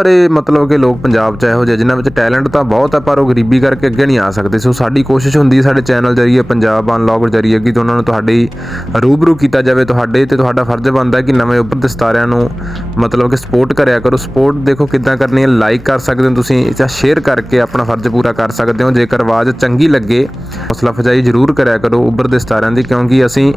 ਸਾਰੇ ਮਤਲਬ ਕਿ ਲੋਕ ਪੰਜਾਬ ਚ ਇਹੋ ਜਿਹੇ, ਜਿਨ੍ਹਾਂ ਵਿੱਚ ਟੈਲੈਂਟ ਤਾਂ ਬਹੁਤ ਹੈ ਪਰ ਉਹ ਗਰੀਬੀ ਕਰਕੇ ਅੱਗੇ ਨਹੀਂ ਆ ਸਕਦੇ। ਸੋ ਸਾਡੀ ਕੋਸ਼ਿਸ਼ ਹੁੰਦੀ ਸਾਡੇ ਚੈਨਲ ਜਰੀਏ, ਪੰਜਾਬ ਅਨਲੌਗ ਜਰੀਏ ਕਿ ਉਹਨਾਂ ਨੂੰ ਤੁਹਾਡੀ ਰੂਬਰੂ ਕੀਤਾ ਜਾਵੇ, ਤੁਹਾਡੇ ਤੇ ਤੁਹਾਡਾ ਫਰਜ਼ ਬਣਦਾ ਕਿ ਨਵੇਂ ਉੱਭਰਦੇ ਸਿਤਾਰਿਆਂ ਨੂੰ ਮਤਲਬ ਕਿ ਸਪੋਰਟ ਕਰਿਆ ਕਰੋ। ਸਪੋਰਟ ਦੇਖੋ ਕਿੱਦਾਂ ਕਰਨੀ ਹੈ ਲਾਈਕ ਕਰ ਸਕਦੇ ਹੋ ਤੁਸੀਂ ਜਾਂ ਸ਼ੇਅਰ ਕਰਕੇ ਆਪਣਾ ਫਰਜ਼ ਪੂਰਾ ਕਰ ਸਕਦੇ ਹੋ। ਜੇਕਰ ਆਵਾਜ਼ ਚੰਗੀ ਲੱਗੇ, ਹੌਸਲਾ ਅਫਜ਼ਾਈ ਜ਼ਰੂਰ ਕਰਿਆ ਕਰੋ ਉੱਭਰਦੇ ਸਿਤਾਰਿਆਂ ਦੀ, ਕਿਉਂਕਿ ਅਸੀਂ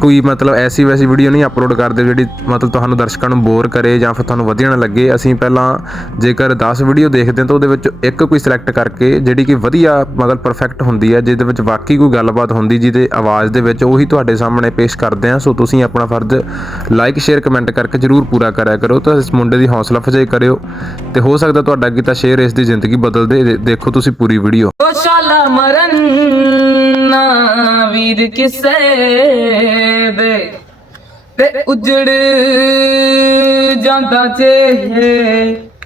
ਕੋਈ ਮਤਲਬ ਐਸੀ ਵੈਸੀ ਵੀਡੀਓ ਨਹੀਂ ਅਪਲੋਡ ਕਰਦੇ ਜਿਹੜੀ ਮਤਲਬ ਤੁਹਾਨੂੰ ਦਰਸ਼ਕਾਂ ਨੂੰ ਬੋਰ ਕਰੇ ਜਾਂ ਫਿਰ ਤੁਹਾਨੂੰ ਵਧੀਆ ਨਾ ਲੱਗੇ। ਅਸੀਂ ਪਹਿਲਾਂ ਜੇਕਰ 10 ਵੀਡੀਓ ਦੇਖਦੇ ਹਾਂ ਤਾਂ ਉਹਦੇ ਵਿੱਚ ਇੱਕ ਕੋਈ ਸਿਲੈਕਟ ਕਰਕੇ ਜਿਹੜੀ ਕਿ ਵਧੀਆ ਮਤਲਬ ਪਰਫੈਕਟ ਹੁੰਦੀ ਹੈ, ਜਿਹਦੇ ਵਿੱਚ ਵਾਕਈ ਕੋਈ ਗੱਲਬਾਤ ਹੁੰਦੀ, ਜਿਹਦੇ ਆਵਾਜ਼ ਦੇ ਵਿੱਚ ਉਹੀ ਤੁਹਾਡੇ ਸਾਹਮਣੇ ਪੇਸ਼ ਕਰਦੇ ਹਾਂ। ਸੋ ਤੁਸੀਂ ਆਪਣਾ ਫਰਜ਼ ਲਾਈਕ ਸ਼ੇਅਰ ਕਮੈਂਟ ਕਰਕੇ ਜਰੂਰ ਪੂਰਾ ਕਰਿਆ ਕਰੋ ਤਾਂ ਇਸ ਮੁੰਡੇ ਦੀ ਹੌਸਲਾ ਅਫਜ਼ਾਈ ਕਰਿਓ ਤੇ ਹੋ ਸਕਦਾ ਤੁਹਾਡਾ ਕੀਤਾ ਸ਼ੇਅਰ ਇਸ ਦੀ ਜ਼ਿੰਦਗੀ ਬਦਲ ਦੇ ਦੇਖੋ ਤੁਸੀਂ ਪੂਰੀ ਵੀਡੀਓ ਸ਼ਾਲਾ ਮਰਨ ਨਾ ਵੀਰ ਕਿਸੇ ਦੇ। ਤੇ ਉਜੜ ਜਾਂਦਾ ਚੇ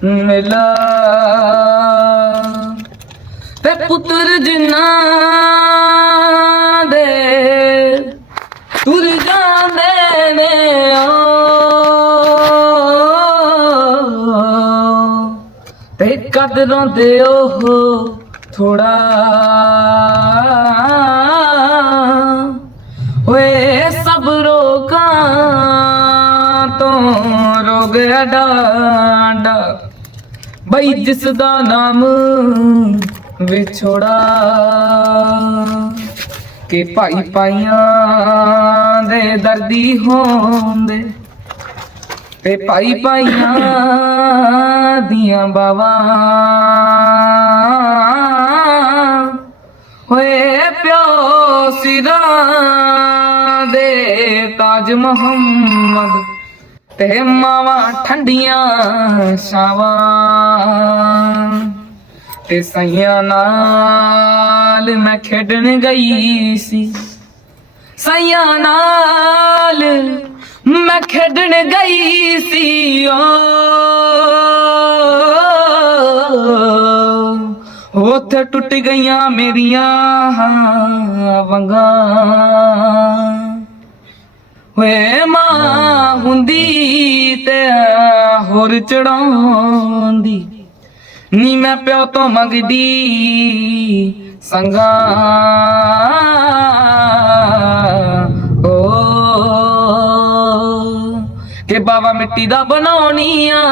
ਮਿਲਾ ਤੇ ਪੁੱਤਰ ਜਿੰਨਾ ਦੇ ਤੁਰ ਜਾਂਦੇ ਨੇ ਓ ਤੇ ਕਦਰੋਂ ਦੇ ਉਹ ਥੋੜਾ। ਓਏ ਸਭ ਰੋਗ ਡਾਡਾ। ਬਈ ਜਿਸ ਦਾ ਨਾਮ ਵਿਛੋੜਾ, ਕਿ ਭਾਈ ਪਾਈਆਂ ਦੇ ਦਰਦੀ ਹੋਂਦੇ। ਤੇ ਭਾਈ ਭਾਈਆਂ ਦੀਆਂ ਬਾਵਾਂ ਹੋਏ ਪਿਓ ਸਿਰਾਂ ਦੇ ਤਾਜ ਮੁਹੰਮਦ। ਤੇ ਮਾਵਾਂ ਠੰਡੀਆਂ ਛਾਵਾਂ। ਤੇ ਸਈਆਂ ਨਾਲ ਮੈਂ ਖੇਡਣ ਗਈ ਸੀ। ਸਈਆਂ ਨਾਲ ਮੈਂ ਖੇਡਣ ਗਈ ਸੀ, ਓ। ਉੱਥੇ ਟੁੱਟ ਗਈਆਂ ਮੇਰੀਆਂ ਵੰਗਾਂ। ਵੇ ਮਾਂ ਹੁੰਦੀ ਹੋਰ ਚੜਾਉਂਦੀ। ਨੀ ਮੈਂ ਪਿਓ ਤੋਂ ਮੰਗਦੀ ਸੰਗਾ। ਓ। ਕਿ ਬਾਵਾ ਮਿੱਟੀ ਦਾ ਬਣਾਉਣੀਆਂ।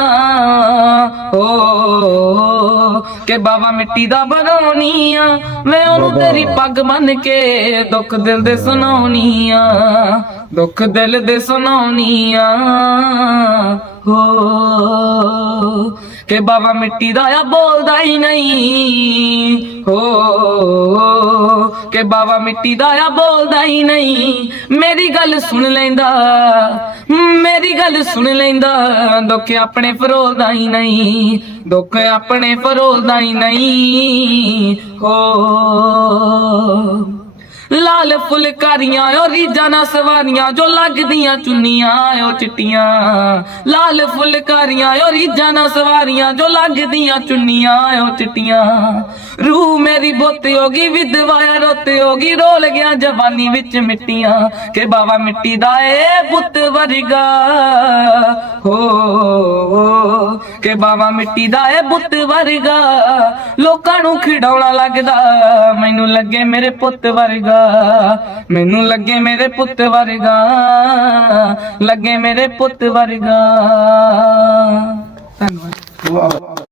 ਓ। ਕਿ ਬਾਵਾ ਮਿੱਟੀ ਦਾ ਬਣਾਉਣੀਆਂ। ਮੈਂ ਉਹਨੂੰ ਤੇਰੀ ਪੱਗ ਬੰਨ ਕੇ ਦੁੱਖ ਦਿਲ ਦੇ ਸੁਣਾਉਣੀਆਂ। ਦੁੱਖ ਦਿਲ ਦੇ ਸੁਣਾਉਣੀਆਂ। ਹੋ ਕਿ ਬਾਬਾ ਮਿੱਟੀ ਦਾ ਆ ਬੋਲਦਾ ਹੀ ਨਹੀਂ। ਹੋ ਕਿ ਬਾਬਾ ਮਿੱਟੀ ਦਾ ਆ ਬੋਲਦਾ ਹੀ ਨਹੀਂ। ਮੇਰੀ ਗੱਲ ਸੁਣ ਲੈਂਦਾ, ਮੇਰੀ ਗੱਲ ਸੁਣ ਲੈਂਦਾ। ਦੁੱਖ ਆਪਣੇ ਫਰੋਲਦਾ ਹੀ ਨਹੀਂ, ਦੁੱਖ ਆਪਣੇ ਫਰੋਲਦਾ ਹੀ ਨਹੀਂ। ਹੋ ਲਾਲ ਫੁਲਕਾਰੀਆਂ ਓ ਰੀਜਾਂ ਨਾ ਸਵਾਰੀਆਂ, ਜੋ ਲੱਗਦੀਆਂ ਚੁੰਨੀਆਂ ਓ ਚਿੱਟੀਆਂ। ਲਾਲ ਫੁਲਕਾਰੀਆਂ ਓ ਰੀਜਾਂ ਨਾ ਸਵਾਰੀਆਂ, ਜੋ ਲੱਗਦੀਆਂ ਚੁੰਨੀਆਂ ਓ ਚਿੱਟੀਆਂ। ਰੂਹ ਮੇਰੀ ਬੁੱਤ ਹੋਗੀ ਵਿਦਵਾਇਆ ਰੁੱਤ ਹੋਗੀ ਰੋਲ ਗਿਆ ਜਵਾਨੀ ਵਿੱਚ ਮਿੱਟੀਆਂ। ਕਿ ਬਾਵਾ ਮਿੱਟੀ ਦਾ ਏ ਪੁੱਤ ਵਰਗਾ। ਹੋ ਕਿ ਬਾਵਾ ਮਿੱਟੀ ਦਾ ਏ ਪੁੱਤ ਵਰਗਾ। ਲੋਕਾਂ ਨੂੰ ਖਿਡਾਉਣਾ ਲੱਗਦਾ। ਮੈਨੂੰ ਲੱਗੇ ਮੇਰੇ ਪੁੱਤ ਵਰਗਾ। ਮੈਨੂੰ ਲੱਗੇ ਮੇਰੇ ਪੁੱਤ ਵਰਗਾ। ਲੱਗੇ ਮੇਰੇ ਪੁੱਤ ਵਰਗਾ। ਧੰਨਵਾਦ।